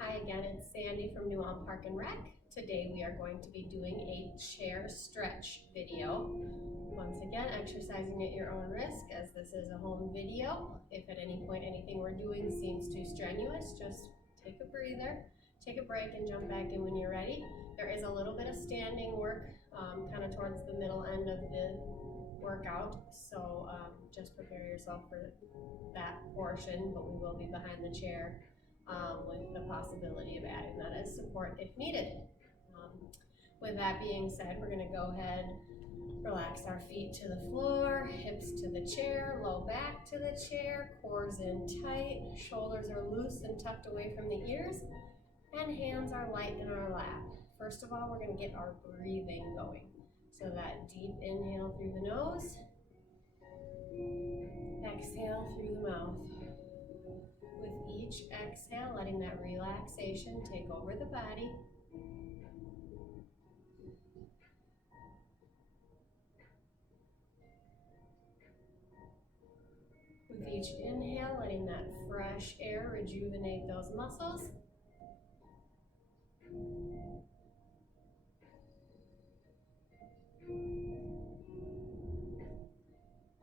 Hi again, it's Sandy from New Ulm Park and Rec. Today we are going to be doing a chair stretch video. Once again, exercising at your own risk as this is a home video. If at any point anything we're doing seems too strenuous, just take a breather, take a break and jump back in when you're ready. There is a little bit of standing work kind of towards the middle end of the workout, so just prepare yourself for that portion, but we will be behind the chair with the possibility of adding that as support if needed. With that being said, we're going to go ahead, relax our feet to the floor, hips to the chair, low back to the chair, core's in tight, shoulders are loose and tucked away from the ears, and hands are light in our lap. First of all, we're going to get our breathing going. So that deep inhale through the nose, exhale through the mouth. With each exhale, letting that relaxation take over the body. With each inhale, letting that fresh air rejuvenate those muscles.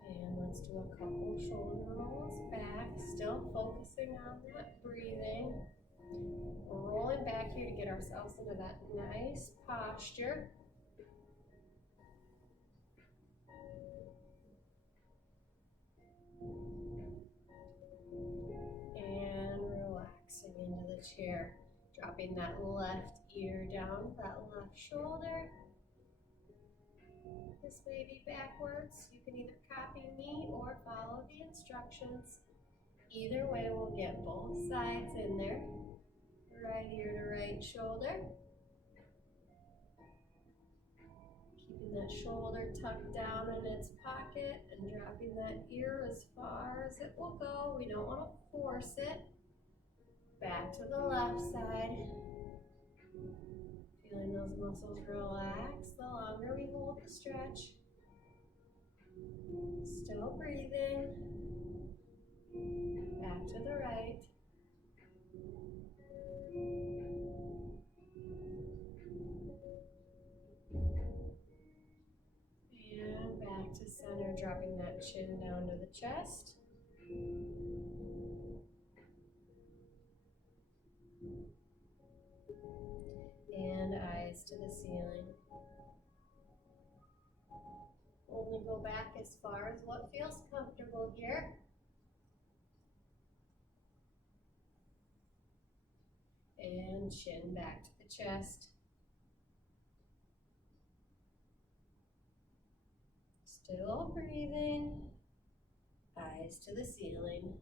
And let's do a couple shoulder rolls back, still focusing on that breathing. We're rolling back here to get ourselves into that nice posture. And relaxing into the chair, dropping that left ear down, that left shoulder. This may be backwards. You can either copy me or follow the instructions. Either way, we'll get both sides in there. Right ear to right shoulder. Keeping that shoulder tucked down in its pocket and dropping that ear as far as it will go. We don't want to force it. Back to the left side. Feeling those muscles relax the longer we hold the stretch. Still breathing. Back to the right. And back to center, dropping that chin down to the chest. And eyes to the ceiling. Only go back as far as what feels comfortable here. And chin back to the chest. Still breathing. Eyes to the ceiling.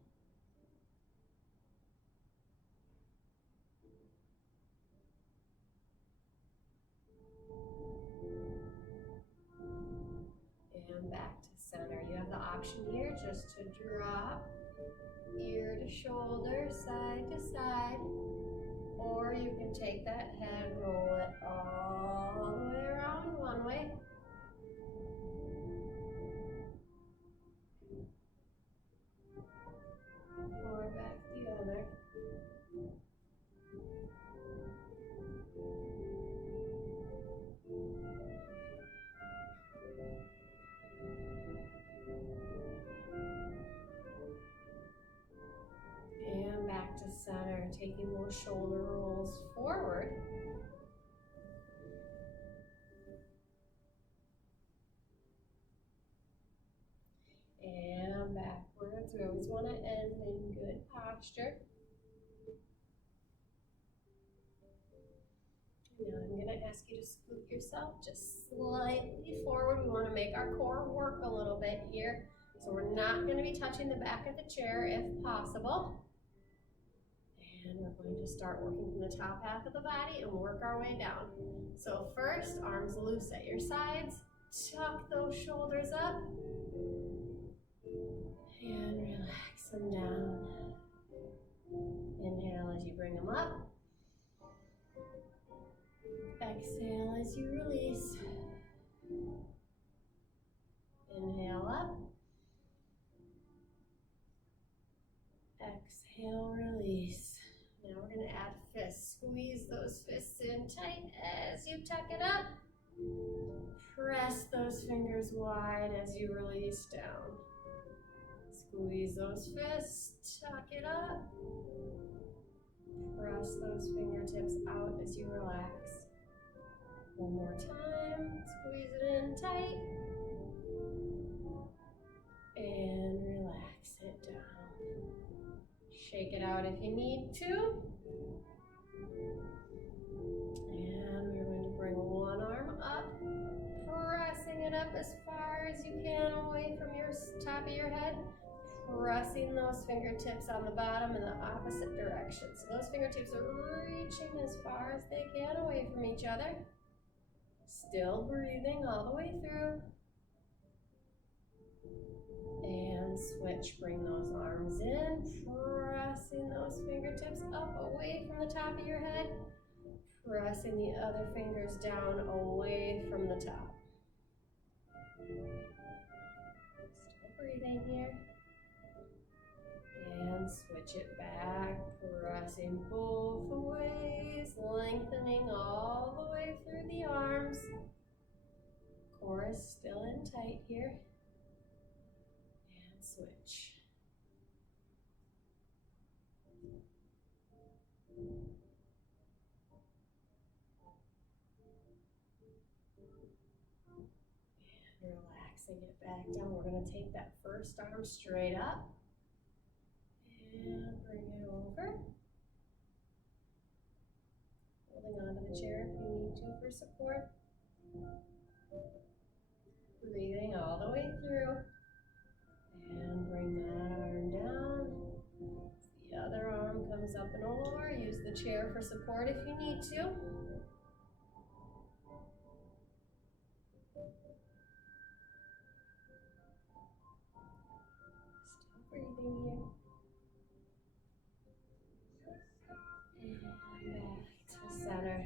And back to center. You have the option here just to drop ear to shoulder, side to side, or you can take that head, roll it all the way around one way. Or back the other. And back to center, taking those shoulder rolls forward. And backwards. We always want to end in good posture. Now I'm going to ask you to scoot yourself just slightly forward. We want to make our core work a little bit here. So we're not going to be touching the back of the chair if possible. And we're going to start working from the top half of the body and work our way down. So first, arms loose at your sides. Tuck those shoulders up. And relax them down. Inhale as you bring them up. Exhale as you release. Inhale up. Exhale, release. Now we're going to add fists. Squeeze those fists in tight as you tuck it up. Press those fingers wide as you release down. Squeeze those fists, tuck it up. Press those fingertips out as you relax. One more time, squeeze it in tight. And relax it down. Shake it out if you need to. And we're going to bring one arm up, pressing it up as far as you can away from your top of your head. Pressing those fingertips on the bottom in the opposite direction. So those fingertips are reaching as far as they can away from each other. Still breathing all the way through. And switch, bring those arms in, pressing those fingertips up away from the top of your head. Pressing the other fingers down away from the top. Still breathing here. And switch it back, pressing both ways, lengthening all the way through the arms. Core is still in tight here. And switch. And relaxing it back down. We're going to take that first arm straight up. And bring it over. Holding onto the chair if you need to for support. Breathing all the way through. And bring that arm down. The other arm comes up and over. Use the chair for support if you need to. Still breathing here. And back to center.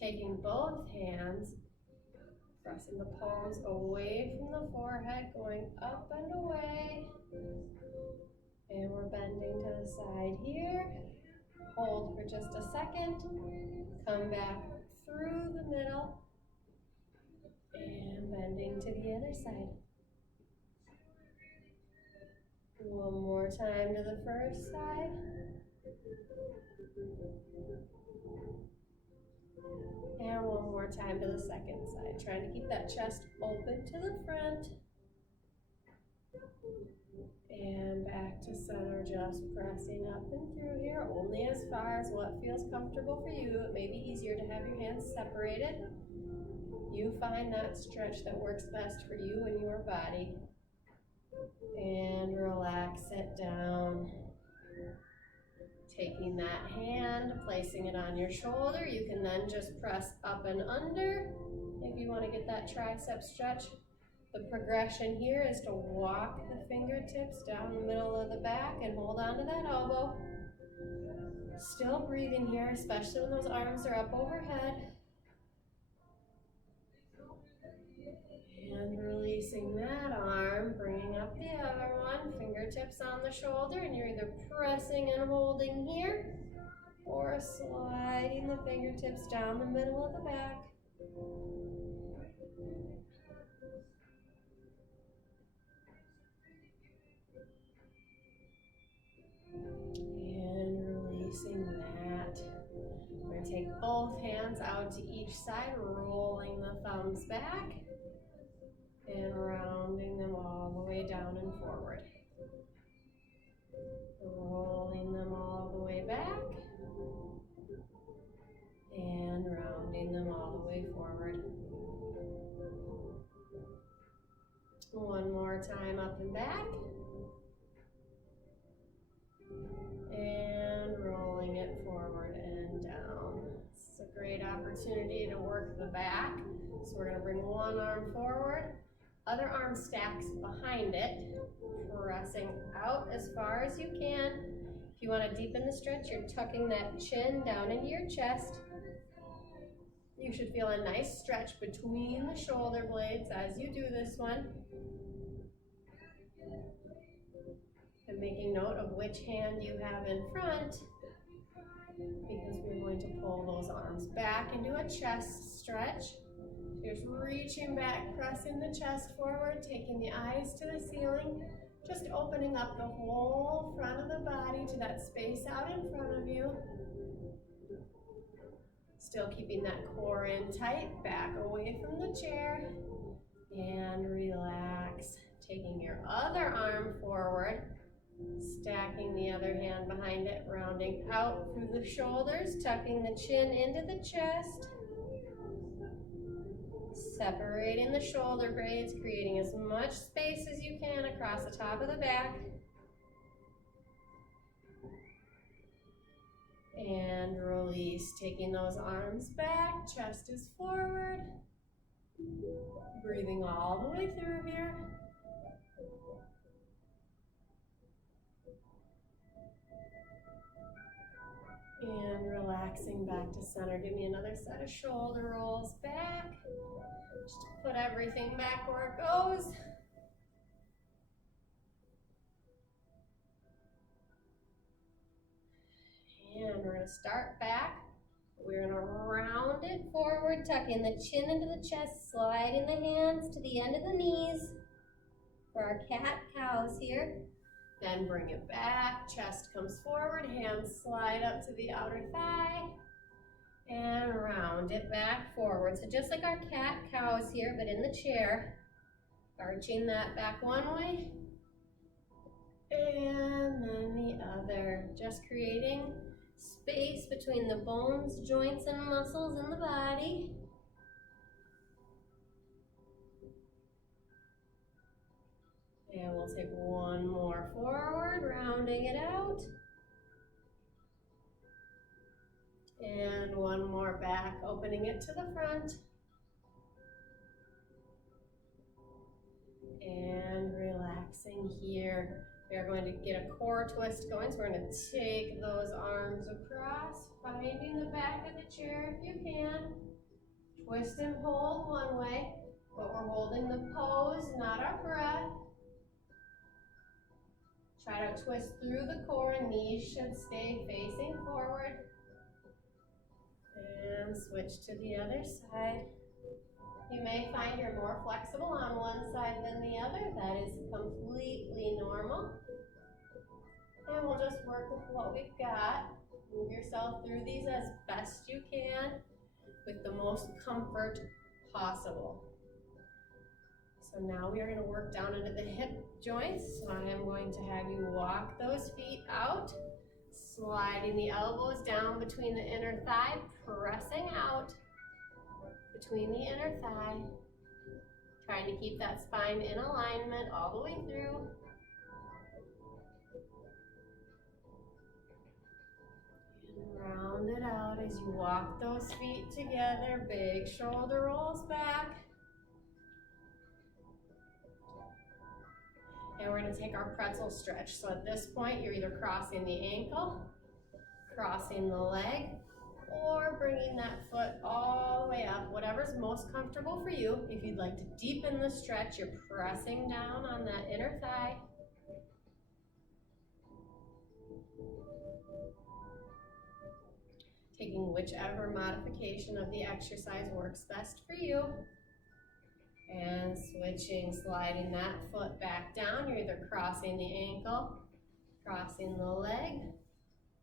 Taking both hands, pressing the palms away from the forehead, going up and away. And we're bending to the side here. Hold for just a second. Come back through the middle. And bending to the other side. One more time to the first side. And one more time to the second side. Trying to keep that chest open to the front. And back to center, just pressing up and through here, only as far as what feels comfortable for you. It may be easier to have your hands separated. You find that stretch that works best for you and your body. And relax it down. Taking that hand, placing it on your shoulder. You can then just press up and under if you want to get that tricep stretch. The progression here is to walk the fingertips down the middle of the back and hold on to that elbow. Still breathing here, especially when those arms are up overhead. And releasing that arm, bringing up the other one, fingertips on the shoulder, and you're either pressing and holding here, or sliding the fingertips down the middle of the back. And releasing that. We're going to take both hands out to each side, rolling the thumbs back. And rounding them all the way down and forward. Rolling them all the way back. And rounding them all the way forward. One more time, up and back. And rolling it forward and down. This is a great opportunity to work the back. So we're going to bring one arm forward. Other arm stacks behind it, pressing out as far as you can. If you want to deepen the stretch, you're tucking that chin down into your chest. You should feel a nice stretch between the shoulder blades as you do this one. And making note of which hand you have in front because we're going to pull those arms back into a chest stretch. Just reaching back, pressing the chest forward, taking the eyes to the ceiling, just opening up the whole front of the body to that space out in front of you. Still keeping that core in tight, back away from the chair, and relax. Taking your other arm forward, stacking the other hand behind it, rounding out through the shoulders, tucking the chin into the chest, separating the shoulder blades, creating as much space as you can across the top of the back. And release, taking those arms back, chest is forward. Breathing all the way through here. And relaxing back to center. Give me another set of shoulder rolls back. Just put everything back where it goes. And we're going to start back. We're going to round it forward, tucking the chin into the chest, sliding the hands to the end of the knees for our cat-cows here. Then bring it back, chest comes forward, hands slide up to the outer thigh, and round it back forward. So just like our cat-cows here, but in the chair, arching that back one way, and then the other, just creating space between the bones, joints, and muscles in the body. And we'll take one more forward, rounding it out. And one more back, opening it to the front. And relaxing here. We are going to get a core twist going, so we're going to take those arms across, finding the back of the chair if you can. Twist and hold one way, but we're holding the pose, not our breath. Try to twist through the core, knees should stay facing forward. And switch to the other side. You may find you're more flexible on one side than the other. That is completely normal. And we'll just work with what we've got. Move yourself through these as best you can with the most comfort possible. So now we are going to work down into the hip joints. So I am going to have you walk those feet out, sliding the elbows down between the inner thigh, pressing out between the inner thigh, trying to keep that spine in alignment all the way through. And round it out as you walk those feet together, big shoulder rolls back. And we're going to take our pretzel stretch. So at this point, you're either crossing the ankle, crossing the leg, or bringing that foot all the way up, whatever's most comfortable for you. If you'd like to deepen the stretch, you're pressing down on that inner thigh. Taking whichever modification of the exercise works best for you. And switching, sliding that foot back down. You're either crossing the ankle, crossing the leg,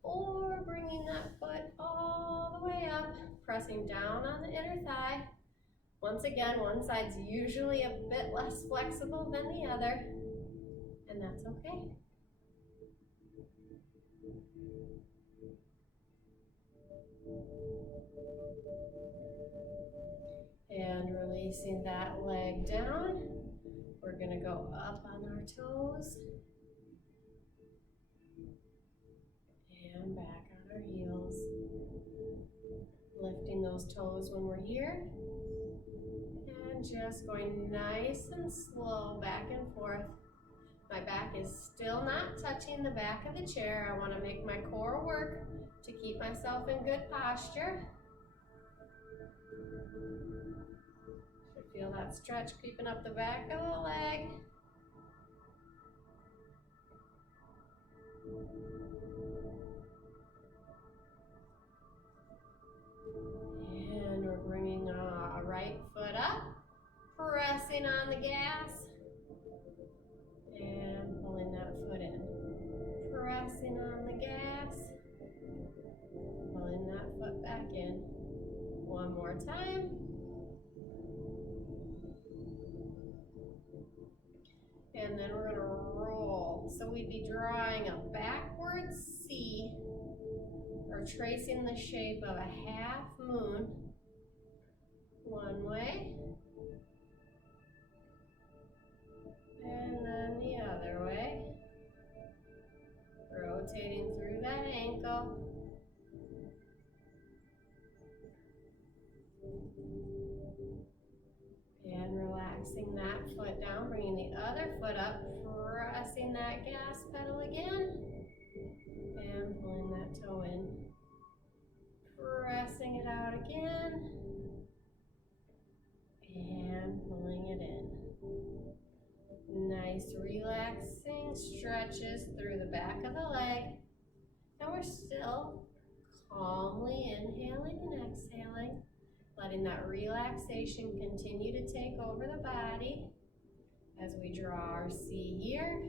or bringing that foot all the way up, pressing down on the inner thigh. Once again, one side's usually a bit less flexible than the other, and that's okay. And releasing that leg down, we're going to go up on our toes and back on our heels. Lifting those toes when we're here, and just going nice and slow back and forth. My back is still not touching the back of the chair. I want to make my core work to keep myself in good posture. Should feel that stretch creeping up the back of the leg. pressing on the gas, pulling that foot back in. One more time. And then we're gonna roll. So we'd be drawing a backward C, or tracing the shape of a half moon one way, and then the other way, rotating through that ankle. And relaxing that foot down, bringing the other foot up, pressing that gas pedal again, and pulling that toe in. Pressing it out again, and pulling it in. Nice relaxing stretches through the back of the leg. And we're still calmly inhaling and exhaling, letting that relaxation continue to take over the body as we draw our C here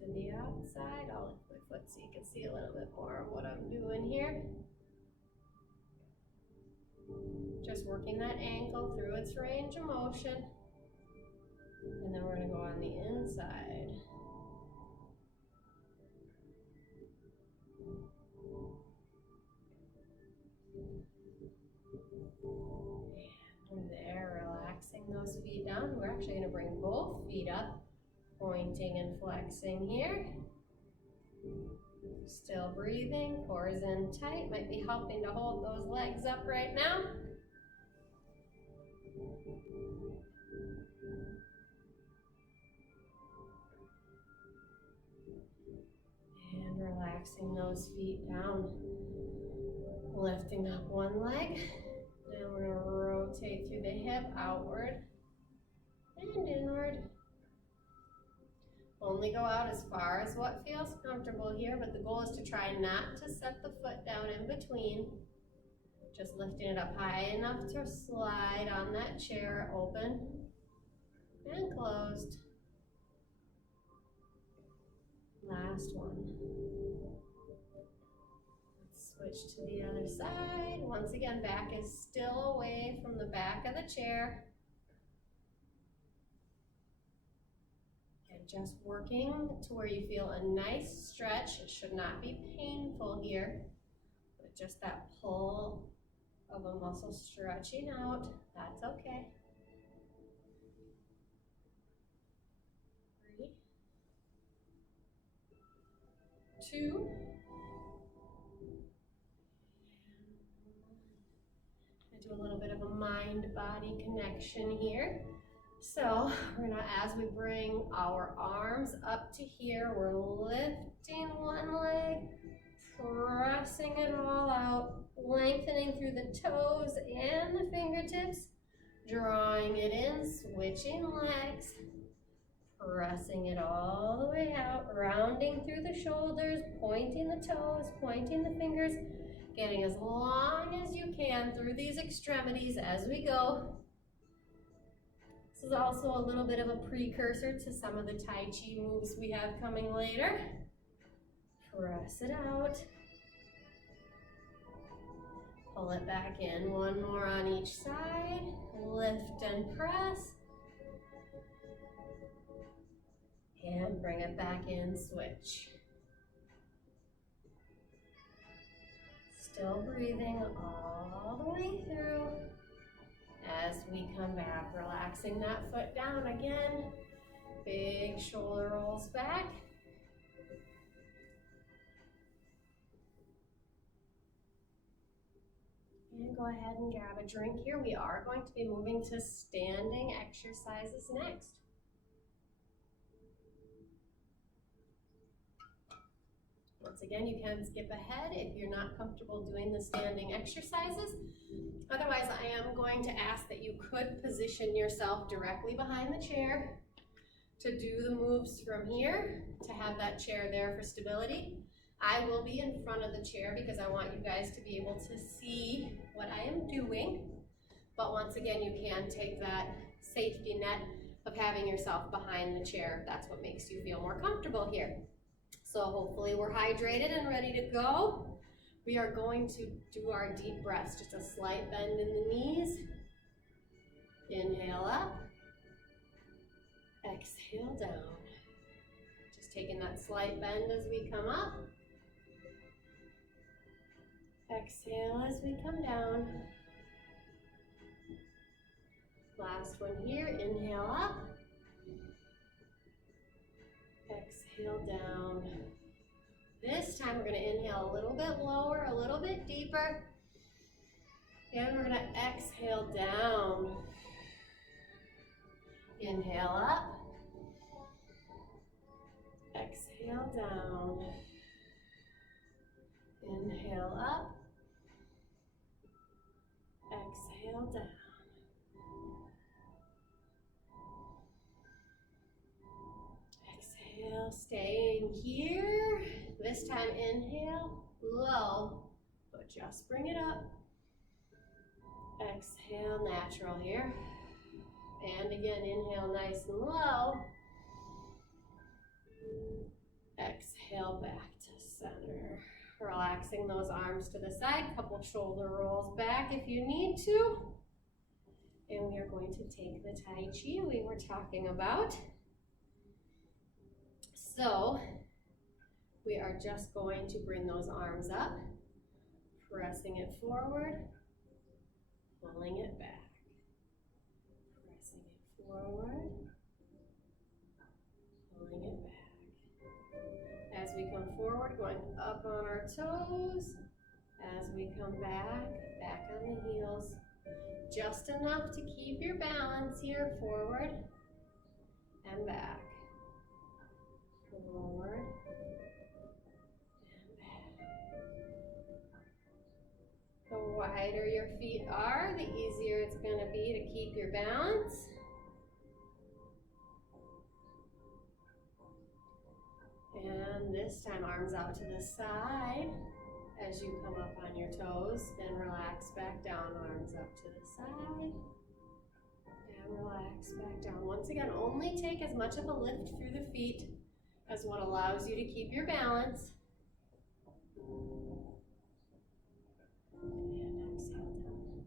to the outside. I'll lift my foot so you can see a little bit more of what I'm doing here. Just working that ankle through its range of motion. And then we're going to go on the inside. And there, relaxing those feet down. We're actually going to bring both feet up, pointing and flexing here. Still breathing, cores in tight. Might be helping to hold those legs up right now. And relaxing those feet down. Lifting up one leg. Now we're going to rotate through the hip outward and inward. Only go out as far as what feels comfortable here, but the goal is to try not to set the foot down in between. Just lifting it up high enough to slide on that chair, open and closed. Last one. Let's switch to the other side. Once again, back is still away from the back of the chair. Just working to where you feel a nice stretch. It should not be painful here, but just that pull of a muscle stretching out, that's okay. 3, 2, I do a little bit of a mind-body connection here. So we're gonna, as we bring our arms up to here, we're lifting one leg, pressing it all out, lengthening through the toes and the fingertips, drawing it in, switching legs, pressing it all the way out, rounding through the shoulders, pointing the toes, pointing the fingers, getting as long as you can through these extremities as we go. This is also a little bit of a precursor to some of the Tai Chi moves we have coming later. Press it out. Pull it back in. One more on each side. Lift and press. And bring it back in, switch. Still breathing all the way through. As we come back, relaxing that foot down again. Big shoulder rolls back. And go ahead and grab a drink here. We are going to be moving to standing exercises next. Once again, you can skip ahead if you're not comfortable doing the standing exercises. Otherwise, I am going to ask that you could position yourself directly behind the chair to do the moves from here, to have that chair there for stability. I will be in front of the chair because I want you guys to be able to see what I am doing. But once again, you can take that safety net of having yourself behind the chair if that's what makes you feel more comfortable here. So hopefully we're hydrated and ready to go. We are going to do our deep breaths, just a slight bend in the knees. Inhale up. Exhale down. Just taking that slight bend as we come up. Exhale as we come down. Last one here, inhale up. Exhale down. This time we're going to inhale a little bit lower, a little bit deeper. And we're going to exhale down. Inhale up. Exhale down. Inhale up. Exhale down. Exhale, staying here. This time inhale, low, but just bring it up. Exhale, natural here. And again, inhale nice and low. Exhale back to center. Relaxing those arms to the side, couple shoulder rolls back if you need to. And we are going to take the Tai Chi we were talking about. So we are just going to bring those arms up, pressing it forward, pulling it back. Pressing it forward, pulling it back. As we come forward, going up on our toes. As we come back, back on the heels. Just enough to keep your balance here, forward and back. Forward and back. The wider your feet are, the easier it's going to be to keep your balance. And this time, arms out to the side as you come up on your toes. Then relax back down, arms up to the side. And relax back down. Once again, only take as much of a lift through the feet as what allows you to keep your balance. And exhale down.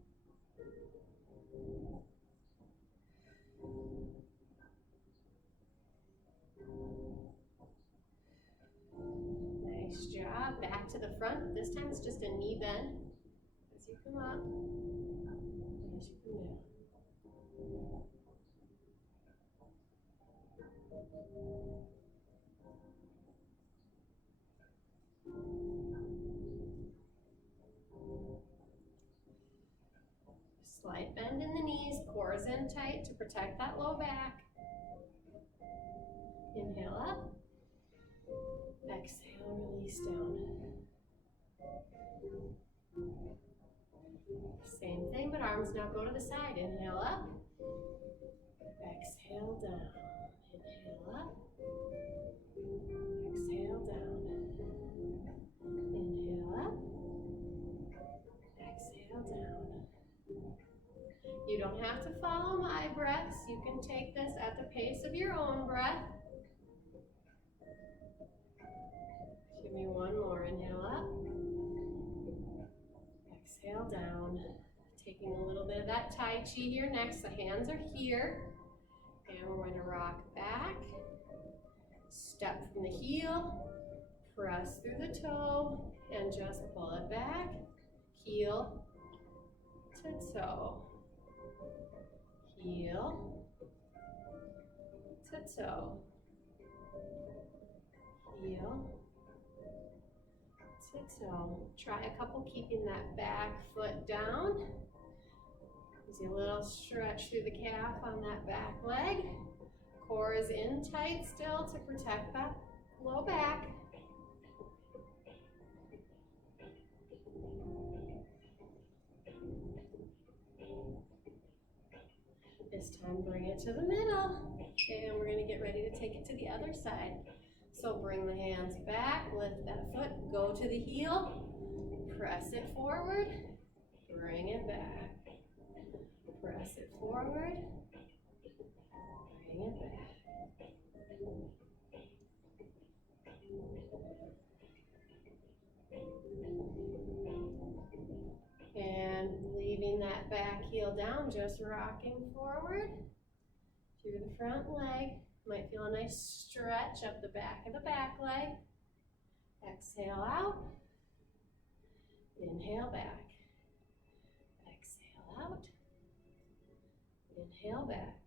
Nice job. Back to the front. This time it's just a knee bend as you come up and as you come down. Slight bend in the knees, core is in tight to protect that low back. Inhale up. Exhale, release down. Same thing, but arms now go to the side. Inhale up. Exhale down. Inhale up. Exhale down. Inhale up. Exhale down. You don't have to follow my breaths. You can take this at the pace of your own breath. Give me one more. Inhale up. Exhale down. Taking a little bit of that Tai Chi here next. The hands are here. And we're going to rock back. Step from the heel. Press through the toe. And just pull it back. Heel to toe. Heel to toe. Heel to toe. Try a couple keeping that back foot down. Gives you a little stretch through the calf on that back leg. Core is in tight still to protect that low back. This time bring it to the middle. And we're going to get ready to take it to the other side. So bring the hands back, lift that foot, go to the heel, press it forward, bring it back. Press it forward, bring it back. back heel down, just rocking forward through the front leg. Might feel a nice stretch up the back of the back leg. Exhale out. Inhale back. Exhale out. Inhale back.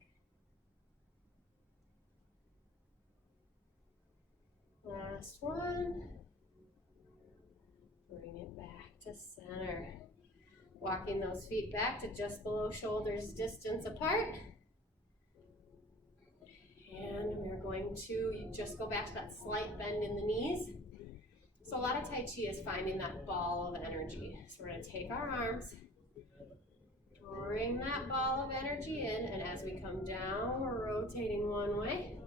Last one. Bring it back to center. Walking those feet back to just below shoulders distance apart. And we're going to just go back to that slight bend in the knees. So a lot of Tai Chi is finding that ball of energy. So we're going to take our arms, bring that ball of energy in, and as we come down, we're rotating one way.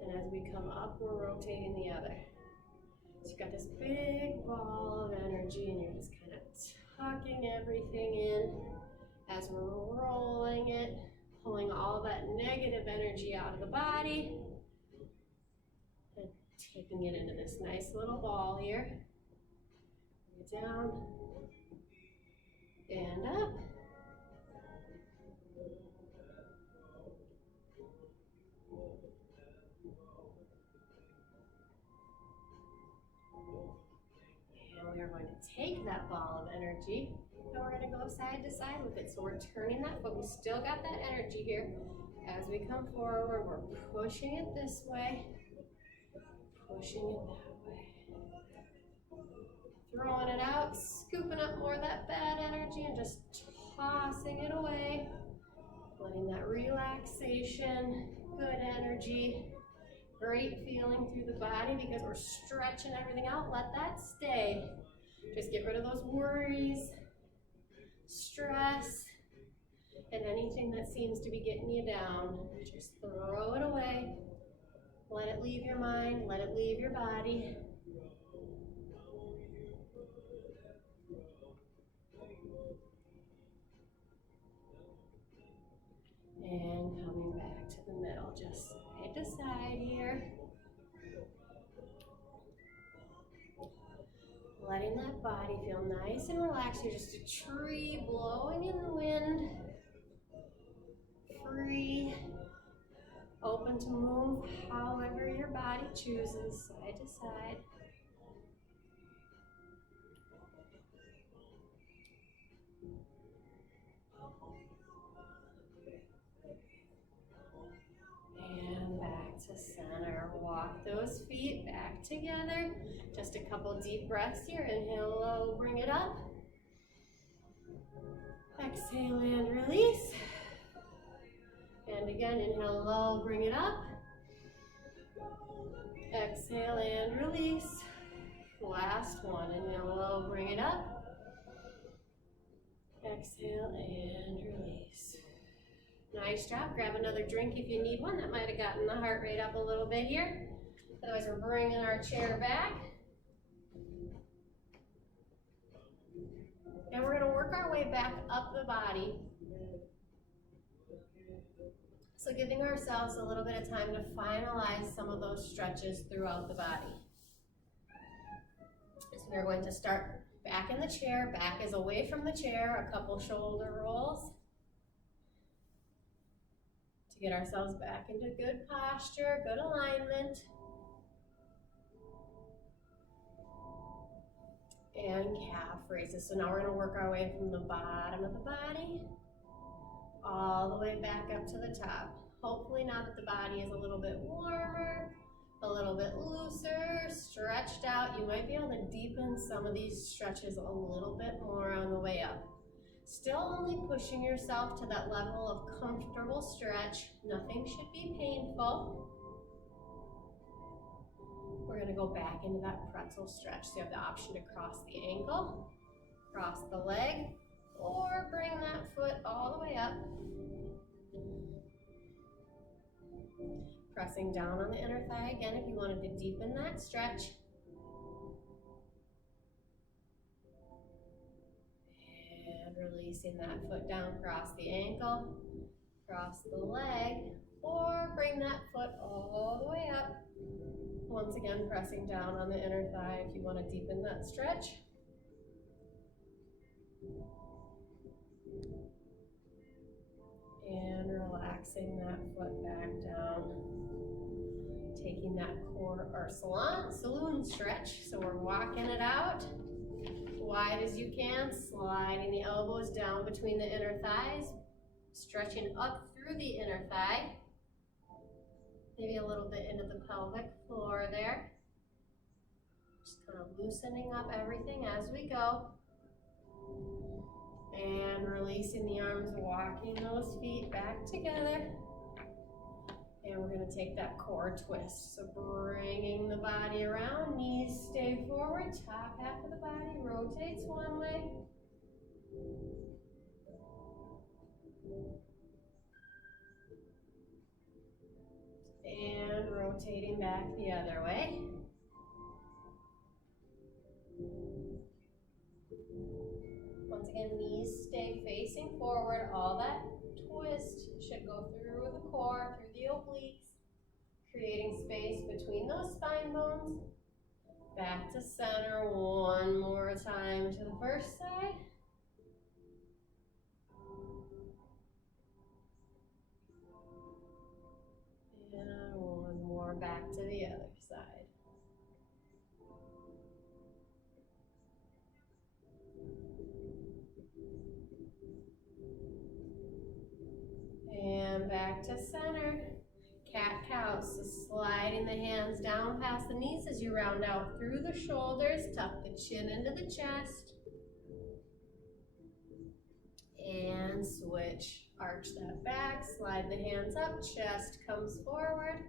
And as we come up, we're rotating the other. So you've got this big ball of energy, and you're just kind of tucking everything in as we're rolling it, pulling all that negative energy out of the body, and taking it into this nice little ball here. Bring it down, and up. And we are going to take that ball of energy, and we're going to go side to side with it. So we're turning that, but we still got that energy here. As we come forward, we're pushing it this way, pushing it that way. Throwing it out, scooping up more of that bad energy and just tossing it away. Letting that relaxation, good energy, great feeling through the body because we're stretching everything out. Let that stay. Just get rid of those worries, stress, and anything that seems to be getting you down. Just throw it away. Let it leave your mind, let it leave your body. And coming back to the middle, just side to side here. Letting that body feel nice and relaxed. You're just a tree blowing in the wind. Free. Open to move however your body chooses, side to side. And back to center. Walk those feet back together. Just a couple deep breaths here. Inhale low, bring it up. Exhale and release. And again, inhale low, bring it up. Exhale and release. Last one, inhale low, bring it up. Exhale and release. Nice job. Grab another drink if you need one. That might have gotten the heart rate up a little bit here. Otherwise, we're bringing our chair back. And we're going to work our way back up the body. So giving ourselves a little bit of time to finalize some of those stretches throughout the body. So we're going to start back in the chair. Back is away from the chair. A couple shoulder rolls. To get ourselves back into good posture, good alignment. And calf raises. So now we're going to work our way from the bottom of the body all the way back up to the top. Hopefully now that the body is a little bit warmer, a little bit looser, stretched out, you might be able to deepen some of these stretches a little bit more on the way up. Still only pushing yourself to that level of comfortable stretch. Nothing should be painful. We're going to go back into that pretzel stretch. So you have the option to cross the ankle, cross the leg, or bring that foot all the way up. Pressing down on the inner thigh again if you wanted to deepen that stretch. And releasing that foot down, cross the ankle, cross the leg, or bring that foot all the way up. Once again, pressing down on the inner thigh if you want to deepen that stretch. And relaxing that foot back down. Taking that core or saloon stretch. So we're walking it out wide as you can, sliding the elbows down between the inner thighs, stretching up through the inner thigh. Maybe a little bit into the pelvic floor there. Just kind of loosening up everything as we go. And releasing the arms, walking those feet back together. And we're going to take that core twist. So bringing the body around, knees stay forward, top half of the body rotates one way. And rotating back the other way. Once again, knees stay facing forward. All that twist should go through the core, through the obliques, creating space between those spine bones. Back to center one more time to the first side. And one more back to the other side. And back to center. Cat-cow, so sliding the hands down past the knees as you round out through the shoulders, tuck the chin into the chest. And switch, arch that back, slide the hands up, chest comes forward.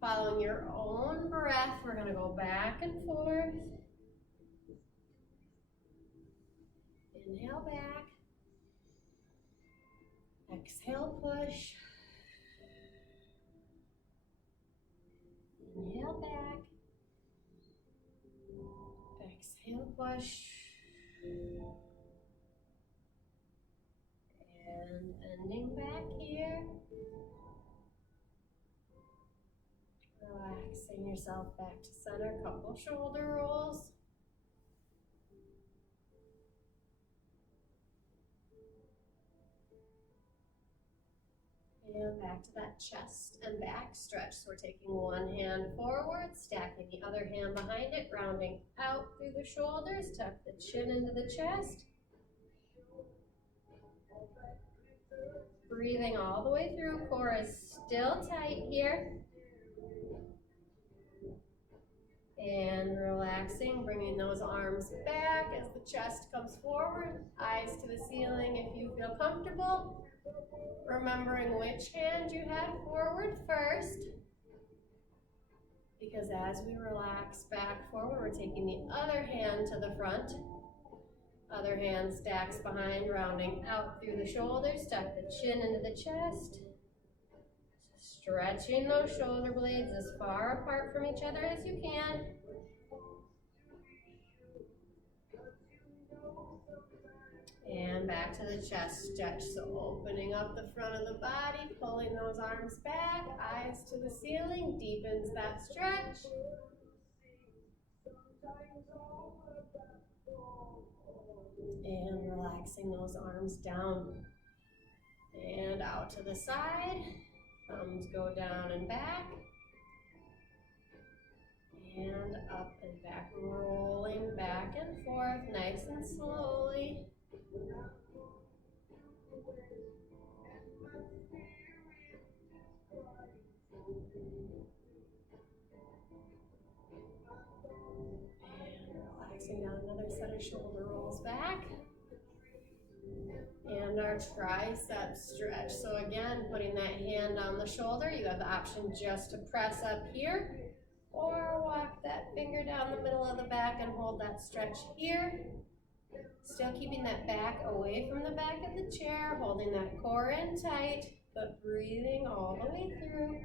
Following your own breath, we're gonna go back and forth. Inhale back. Exhale, push. Inhale back. Exhale, push. And ending back here. Relaxing yourself back to center, couple shoulder rolls. And back to that chest and back stretch. So we're taking one hand forward, stacking the other hand behind it, rounding out through the shoulders, tuck the chin into the chest. Breathing all the way through, core is still tight here. And relaxing, bringing those arms back as the chest comes forward, eyes to the ceiling if you feel comfortable. Remembering which hand you had forward first. Because as we relax back forward, we're taking the other hand to the front. Other hand stacks behind, rounding out through the shoulders, tuck the chin into the chest. Stretching those shoulder blades as far apart from each other as you can. And back to the chest stretch. So opening up the front of the body, pulling those arms back, eyes to the ceiling, deepens that stretch. And relaxing those arms down and out to the side. Thumbs go down and back. And up and back, rolling back and forth, nice and slowly. And relaxing down, another set of shoulder rolls back. And our tricep stretch. So again, putting that hand on the shoulder, you have the option just to press up here, or walk that finger down the middle of the back and hold that stretch here. Still keeping that back away from the back of the chair, holding that core in tight, but breathing all the way through.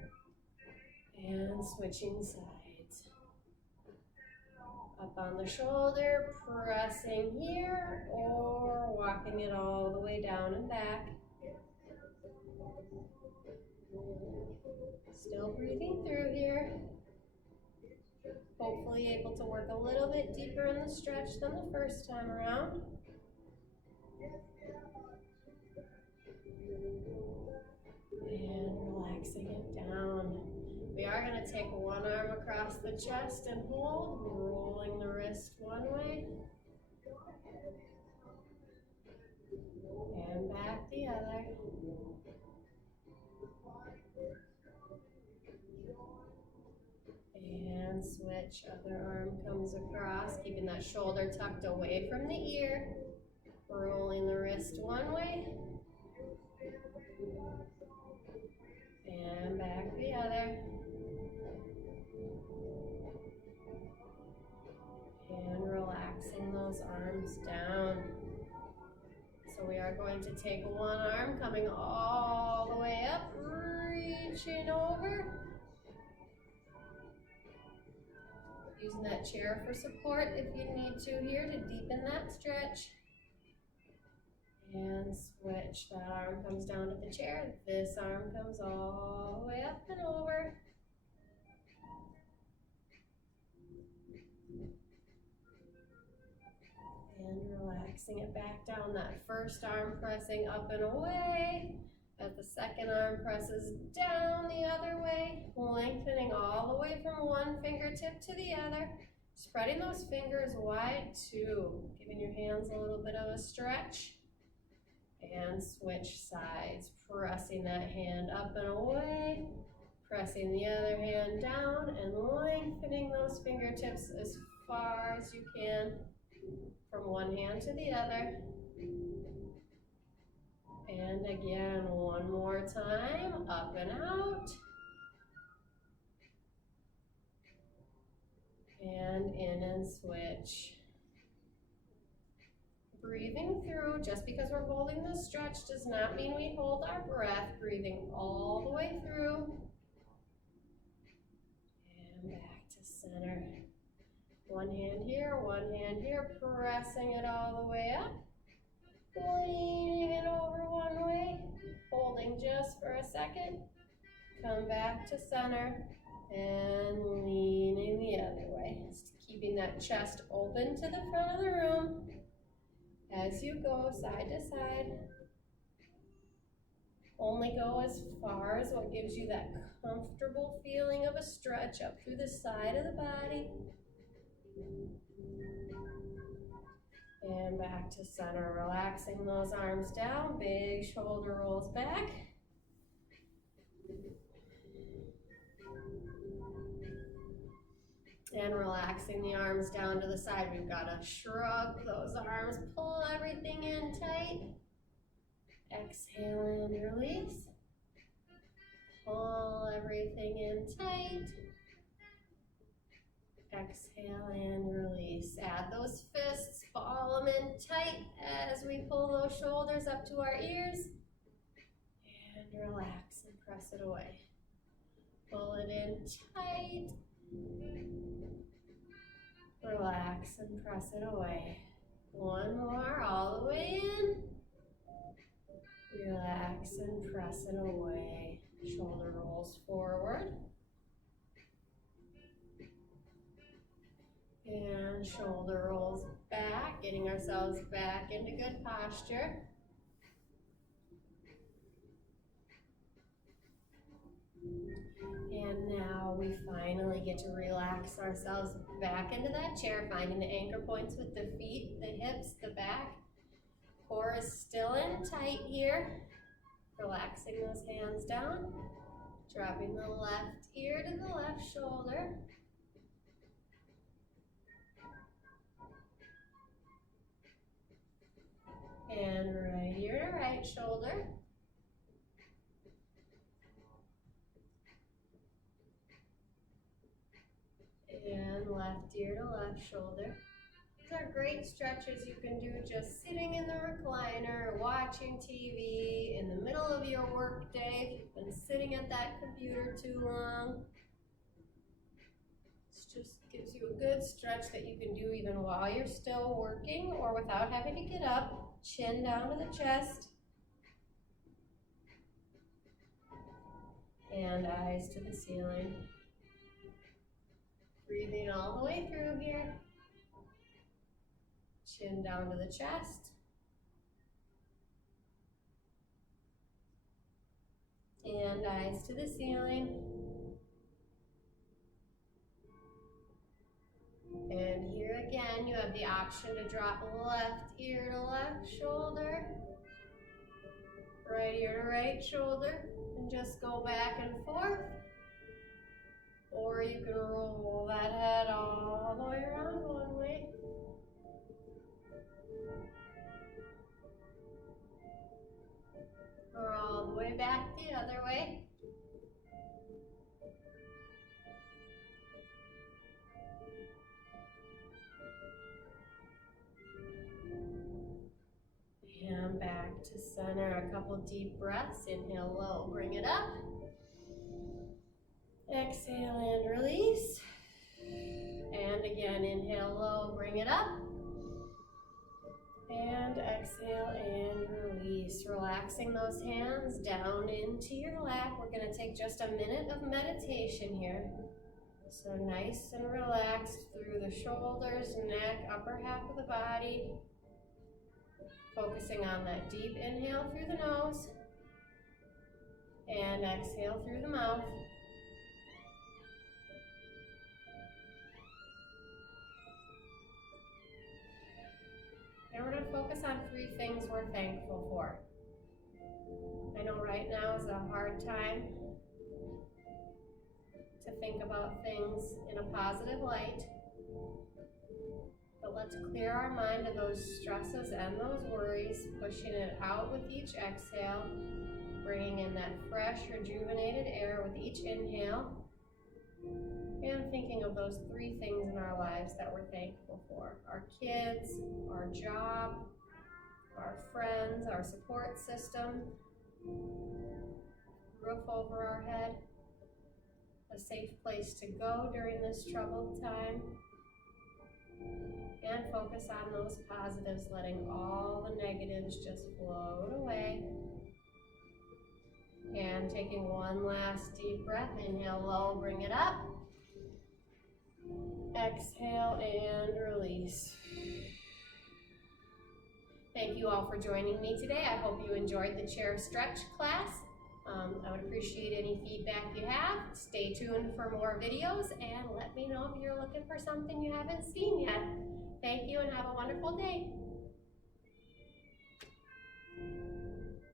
And switching sides. Up on the shoulder, pressing here, or walking it all the way down and back. Still breathing through here. Hopefully able to work a little bit deeper in the stretch than the first time around. And relaxing it down. We are going to take one arm across the chest and hold, rolling the wrist one way. And back the other. And switch, other arm comes across, keeping that shoulder tucked away from the ear. Rolling the wrist one way. And back the other. And relaxing those arms down. So we are going to take one arm coming all the way up, reaching over. Using that chair for support if you need to here to deepen that stretch. And switch, that arm comes down to the chair, this arm comes all the way up and over. And relaxing it back down, that first arm pressing up and away, as the second arm presses down the other way, lengthening all the way from one fingertip to the other, spreading those fingers wide too, giving your hands a little bit of a stretch. And switch sides, pressing that hand up and away, pressing the other hand down and lengthening those fingertips as far as you can from one hand to the other. And again, one more time, up and out. And in and switch. Breathing through, just because we're holding the stretch does not mean we hold our breath. Breathing all the way through. And back to center. One hand here, pressing it all the way up. Leaning it over one way, holding just for a second. Come back to center and leaning the other way. Just keeping that chest open to the front of the room. As you go side to side, only go as far as what gives you that comfortable feeling of a stretch up through the side of the body. And back to center, relaxing those arms down, big shoulder rolls back. And relaxing the arms down to the side. We've got to shrug those arms, pull everything in tight. Exhale and release. Pull everything in tight. Exhale and release. Add those fists, ball them in tight as we pull those shoulders up to our ears. And relax and press it away. Pull it in tight. Relax and press it away. One more, all the way in. Relax and press it away. Shoulder rolls forward. And shoulder rolls back, getting ourselves back into good posture. And now we finally get to relax ourselves back into that chair, finding the anchor points with the feet, the hips, the back. Core is still in tight here. Relaxing those hands down. Dropping the left ear to the left shoulder. And right ear to right shoulder. And left ear to left shoulder. These are great stretches you can do just sitting in the recliner, watching TV, in the middle of your work day, if you've been sitting at that computer too long. This just gives you a good stretch that you can do even while you're still working or without having to get up. Chin down to the chest. And eyes to the ceiling. Breathing all the way through here. Chin down to the chest. And eyes to the ceiling. And here again, you have the option to drop left ear to left shoulder, right ear to right shoulder, and just go back and forth. Or you can roll that head all the way around one way. Or all the way back the other way. And back to center, a couple deep breaths. Inhale low, bring it up. Exhale and release. And again, inhale low, bring it up. And exhale and release. Relaxing those hands down into your lap. We're going to take just a minute of meditation here. So nice and relaxed through the shoulders, neck, upper half of the body. Focusing on that deep inhale through the nose. And exhale through the mouth. And we're going to focus on 3 things we're thankful for. I know right now is a hard time to think about things in a positive light, but let's clear our mind of those stresses and those worries, pushing it out with each exhale, bringing in that fresh, rejuvenated air with each inhale, and thinking of those 3 things in our lives that we're thankful for. Our kids, our job, our friends, our support system, roof over our head, a safe place to go during this troubled time, and focus on those positives, letting all the negatives just float away. And taking one last deep breath, inhale low, bring it up. Exhale and release. Thank you all for joining me today. I hope you enjoyed the chair stretch class. I would appreciate any feedback you have. Stay tuned for more videos and let me know if you're looking for something you haven't seen yet. Thank you and have a wonderful day.